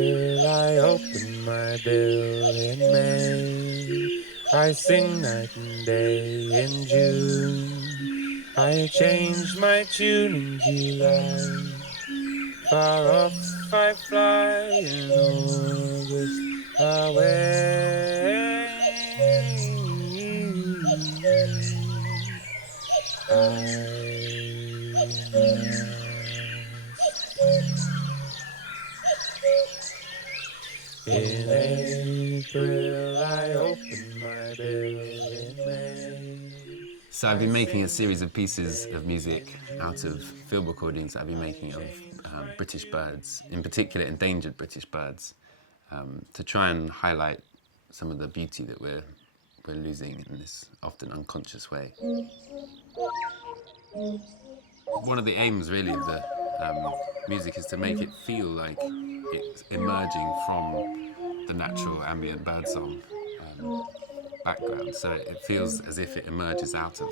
April, I open my bill in May. I sing night and day in June. I change my tune in July. Far off I fly in August away. In April I open my bill in May. So I've been making a series of pieces of music out of field recordings I've been making of British birds, in particular endangered British birds, to try and highlight some of the beauty that we're losing in this often unconscious way. One of the aims really of the music is to make it feel like it's emerging from the natural ambient birdsong background, so it feels as if it emerges out of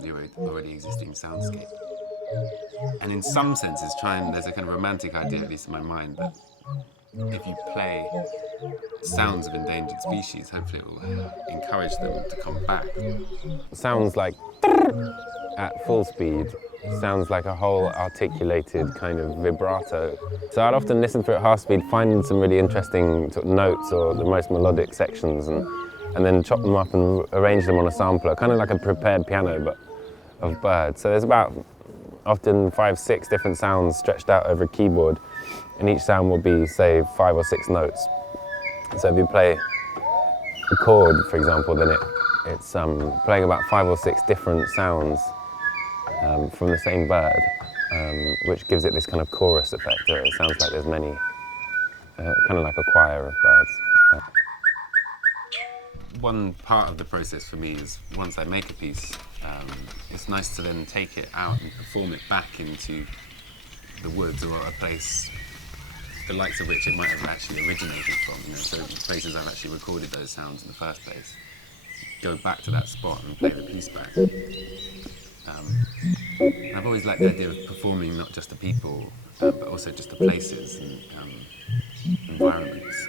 the already existing soundscape. And in some senses, there's a kind of romantic idea, at least in my mind, that if you play sounds of endangered species, hopefully it will encourage them to come back. Sounds like at full speed sounds like a whole articulated kind of vibrato. So I'd often listen through at half speed, find some really interesting sort of notes or the most melodic sections, and then chop them up and arrange them on a sampler, kind of like a prepared piano but of birds. So there's about often 5, 6 different sounds stretched out over a keyboard, and each sound will be, say, 5 or 6 notes. So if you play a chord, for example, then it's playing about 5 or 6 different sounds from the same bird, which gives it this kind of chorus effect. It sounds like there's many, kind of like a choir of birds. One part of the process for me is once I make a piece, it's nice to then take it out and perform it back into the woods or a place the likes of which it might have actually originated from. So places I've actually recorded those sounds in the first place. Go back to that spot and play the piece back. I've always liked the idea of performing not just the people, but also just the places and environments.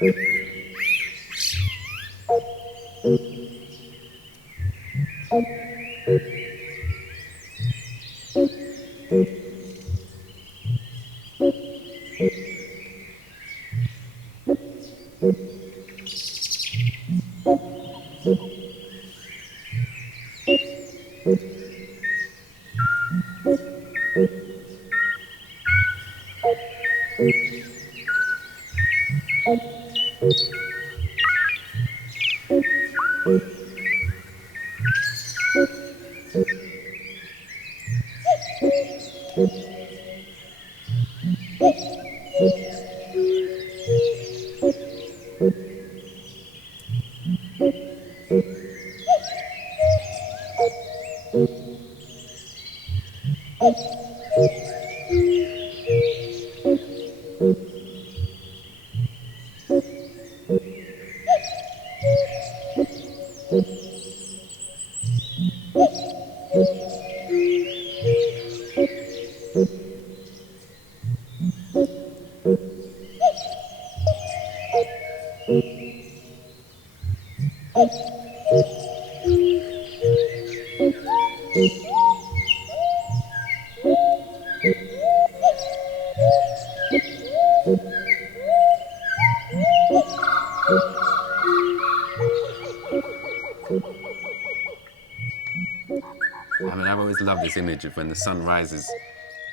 I've always loved this image of when the sun rises,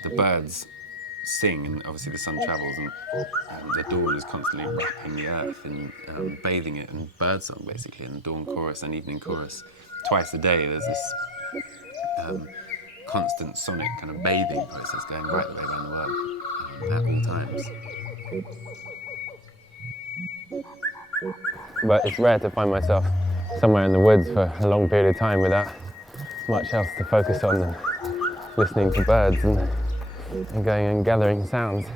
the birds sing, and obviously the sun travels, and the dawn is constantly wrapping the earth and bathing it in birdsong, basically, in the dawn chorus and evening chorus. Twice a day there's this constant sonic kind of bathing process going right the way around the world at all times. But it's rare to find myself somewhere in the woods for a long period of time without much else to focus on than listening to birds and going and gathering sounds.